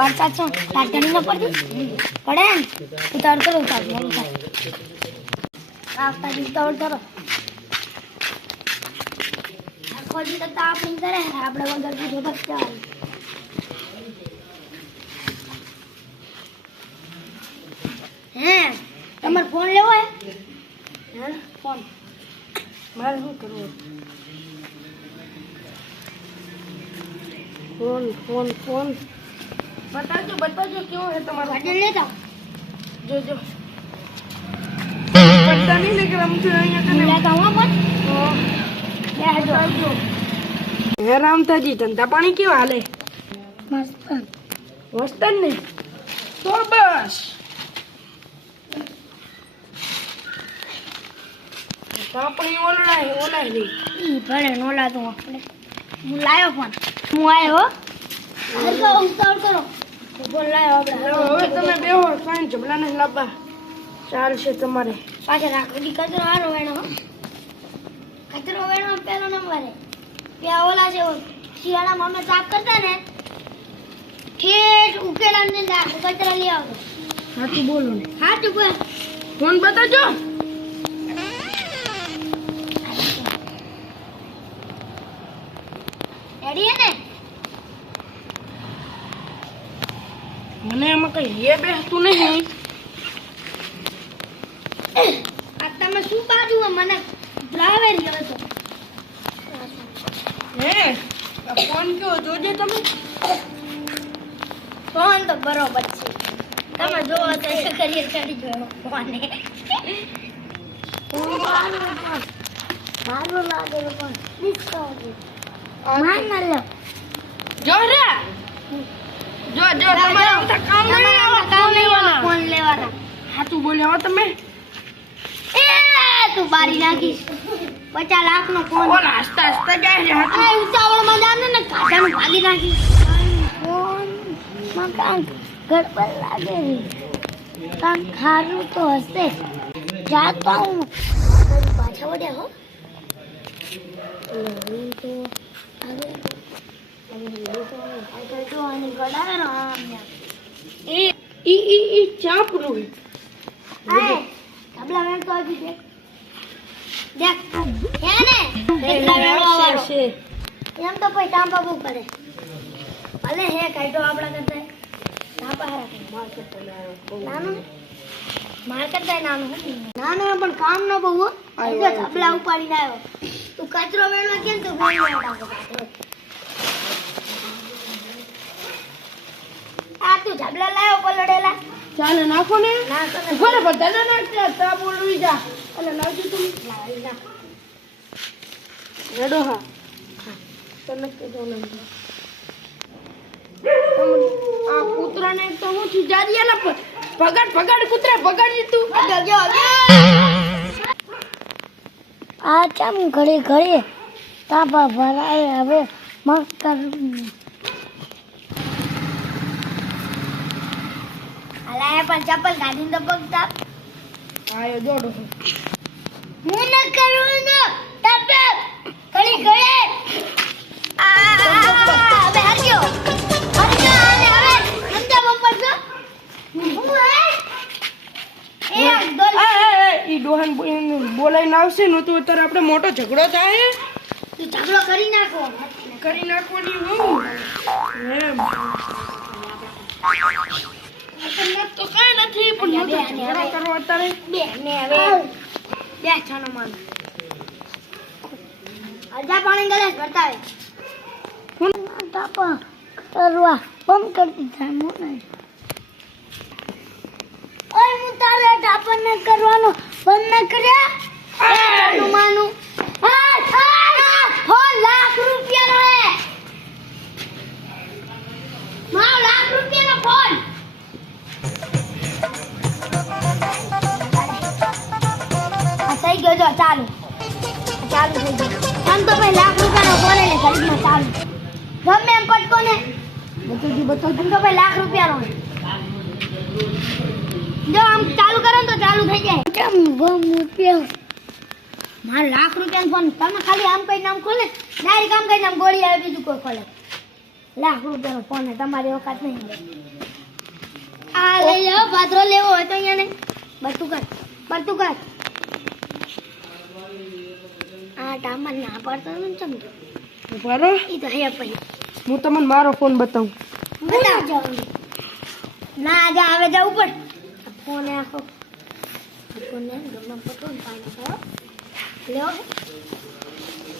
વરસાદ છો તાટણી ન પડતી પડે ને ઉતાર કરો ઉતાર આપતા ઉતાર કરો આખો દી તો આપણી કરે આપણે વગર કીધું બસ ચાલ હે તમાર ફોન લેવો હે ફોન મારે શું કરવું फोन फोन फोन बताओ क्यों है तुम्हारा गाड़ी लेता जो जो पता नहीं लेकिन हम तो यहाँ करने लेता हूँ अपन ले जो हे रामता जी धंधा पानी क्यों हाले मस्त मस्त नहीं तो बस तो अपनी ओला नहीं भले नोला तो अपने હું લાયો ફોન હું આવ્યો હરકો ઉતાવળ કરો ફોન લાયો આપણે હવે તમે બેહો કાઈ જબલાને લાવવા ચાલશે તમારે પાછળ રાખડી કચરો હારો વેણો પેલો નંબર હે ત્યાં ઓલા છે શિયાળા મામા સાફ કરતા ને ઠેઠ ઉકેલા ને કચરા લઈ આવતો હાચું બોલો ને હાચું બોલ ફોન બતાજો મને એમાં કઈ એ બેસતું નહીં આ તમે શું બાજુ મને ડ્રાઈવર ગયો છો હે ફોન કયો જોજે તમે ફોન તો બરોબર છે તમે જોવો તો કરીએ ચડી ગયો ફોન સારું લાગેલું પણ ડિસ્કાઉન્ટ માન ના લો જો રે જો તમારા ઉતા કામ લેવાના ફોન લેવાના હાતું બોલ્યા હો તમે એ તું બારી નાખીશ 50 લાખ નો ફોન ઓલા હસતા જાય છે હાતું આ ઉતાવળ માં જાને ને કાઢાનું ભાગી નાખીશ ફોન માં કાંક ગડબડ લાગે કાંક ખારું તો હશે જાતો હું પાછા વડ્યા હો તો ચાપલું તબલા વેણ તો હજી દેખ હે ને એમ તો કોઈ ટાંપા બહુ પડે ભલે હે કાઢો આપણા કરતા ટાંપા હારા નાનું માર કરતા નાનું પણ કામ ન બહુ તબલા ઉપાડીને આવ્યો તું કચરો વેણવા કેમ તો આ તું ઝબલા લાયો પલડેલા ચાલે નાખો ને ભલે બધાને નાખતા તા બોલવી જા એટલે લાવજો તું લાવી નાખ રેડો હા તને કે જો ને આ કૂતરાને તો હું થી જારિયાલા ભગાડ કૂતરા ભગાડી તું જો આ ચમ ઘડી તાપા ભરાય હવે મસ્ત અલાય પણ ચપ્પલ કાઢીને તો પગ તાપ આયો જોડો હું ન કરું ન તાપે ઘડી ગયે હવે હરજો અને હવે સમજા બમ્પર છો હું હે એ દોલ ઈ ડોહન બોલાઈને આવશે નો તો અત્યારે આપણે મોટો ઝઘડો થાય તું ઝઘડો કરી નાખવાની હું એમ તો કઈ નથી પણ ઝઘડો કરો અત્યારે બે ને હવે બે છાનો માન અડધા પાણી ગલાસ ભરતા હું તાપા કરવા બંધ કરતી થાય મોને ઓય હું તારે ટાપણ ન કરવાનો બંધ ન કર્યા માનું ફોન લાખ રૂપિયાનો હે માં લાખ રૂપિયાનો ફોન આ થઈ ગયો જો ચાલુ થઈ ગયો આમ તો ભાઈ લાખ રૂપિયાનો ફોન એટલે ખરીદમાં ચાલુ ગમે એમ પટકો ને બતો તો ભાઈ લાખ રૂપિયાનો જો આમ ચાલુ કરો તો ચાલુ થઈ જાય કેમ રૂપિયા મારે લાખ રૂપિયાનો ફોન તમે ખાલી આમ કઈ નામ ખોલે ડાયરેક્ટ આમ કઈ નામ ગોળી આવે બીજું કોઈ ખોલે લાખ રૂપિયાનો ફોન હે તમારી ઓકાત નહીં આ લઈ લો પાત્રો લેવો હોય તો અહીંયા ને બતું કર આ ટામર ના પાડતો ને ચમજો બરો ઈ તો હે પછી હું તમને મારો ફોન બતાવું ના જા હવે જવું પડ ફોન આખો ફોન ને ગમનો ફોટો પાણી કરો લ્યો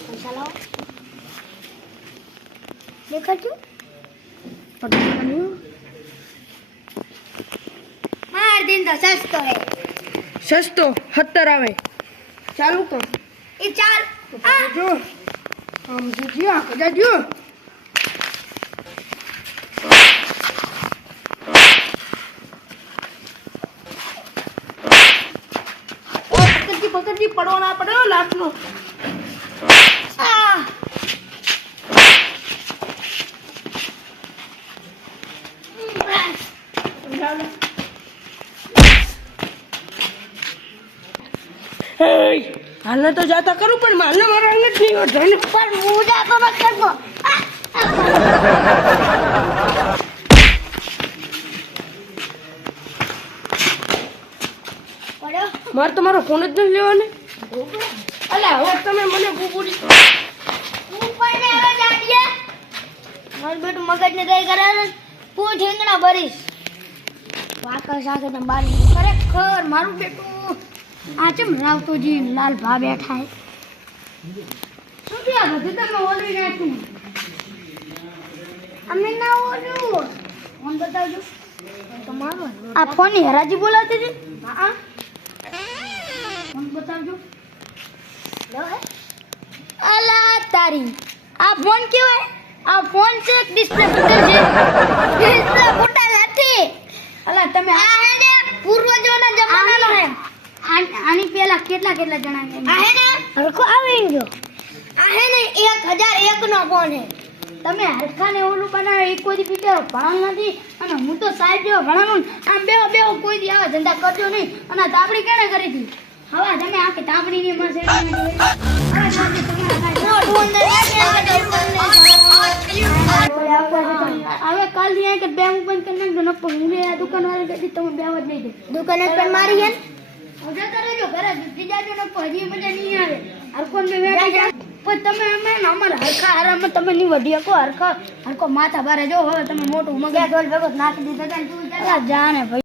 પૈસા લાવો દેખાતું માર દિન તો સસ્તો હે સસ્તો 70 આવે ચાલુ કર એ ચાલ જો આમ જીજી આ કદા જો પકડજી પડો ના પડ્યો લાટનો આ હાલને તો જાતા કરું પણ મારને મારા અંગ જ નહીં હોતા પણ હું જાતો ન કરતો મારે તમારો ફોન જ નથી લેવાનો અલા હવે તમે મને બુબુડી ઉપર ને હવે જાડીએ મારું બેટું મગજ ને દઈ કરે પૂ ઠેંગણા ભરીશ વાકા સાથે તમે બાર ખરેખર મારું બેટું આ ચમ રાવતોજી લાલ ભા બેઠા હે શું કે આ બધું તમે ઓલવી નાખ્યું અમે ના ઓલું ફોન બતાવજો તમારો આ ફોન ની હરાજી બોલાવતી હતી હા ફોન બતાવજો લો હે અલા તારી આ ફોન કેવાય આ ફોન છે ડિસ્પ્લે ફૂટેલ છે ડિસ્પ્લે ફૂટેલ નથી અલા તમે આ હે ને પૂર્વજોના જમાનાનો હે આની પેલા કેટલા જણા આ હે ને હરખો આવી ગયો આ હે ને 1001 નો ફોન હે તમે હરખાને ઓલું બનાવે એ કોઈ દી બિચારો ભણાવ નથી અને હું તો સાહેબ જેવો ભણાવું આમ બેવો કોઈ દી આવા ધંધા કરજો નહીં અને તાપડી કેને કરી હતી હવે તમે આખી તાપડી ની મળશે હવે કાલ થી કે બેંક બંધ કરી નાખજો નકો હું આ દુકાન વાળી કદી તમે બેવા જ નહીં દે દુકાન પર મારી હે મજા કરે જો ઘરે દૂધી જાજો નકો હજી મજા નહીં આવે હરકોન મે વેડી જા પણ તમે અમે અમાર હરખા આરામમાં તમે ની વઢી હકો હરખો માથા બારે જો હવે તમે મોટું મગજ ડોલ ભેગો નાખી દીધો તું જાને ભાઈ